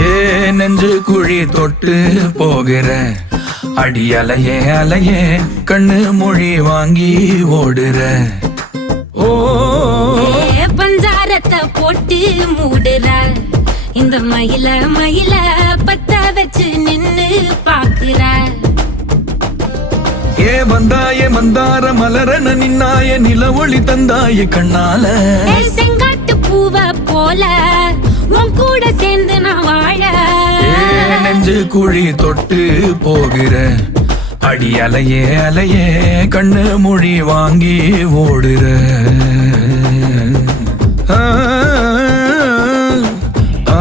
ஏ நெஞ்சு குழி தொட்டு போகிற அடி அலையே அலையே கண்ணு மொழி வாங்கி ஓடுற. ஓ பஞ்சாரத்தை போட்டு மூடுற இந்த மயில மயில பத்த வச்சு நின்னு பாக்குற. ஏ வந்தாய மந்தார மலரன நின்னாய நில ஒளி தந்தாய கண்ணால. செங்காட்டு பூவ போல உன் கூட சேர்ந்து நான் வாழ. நெஞ்சு குழி தொட்டு போகிற அடி அலையே அலையே கண்ணு மொழி வாங்கி ஓடுற. ஆ ஆ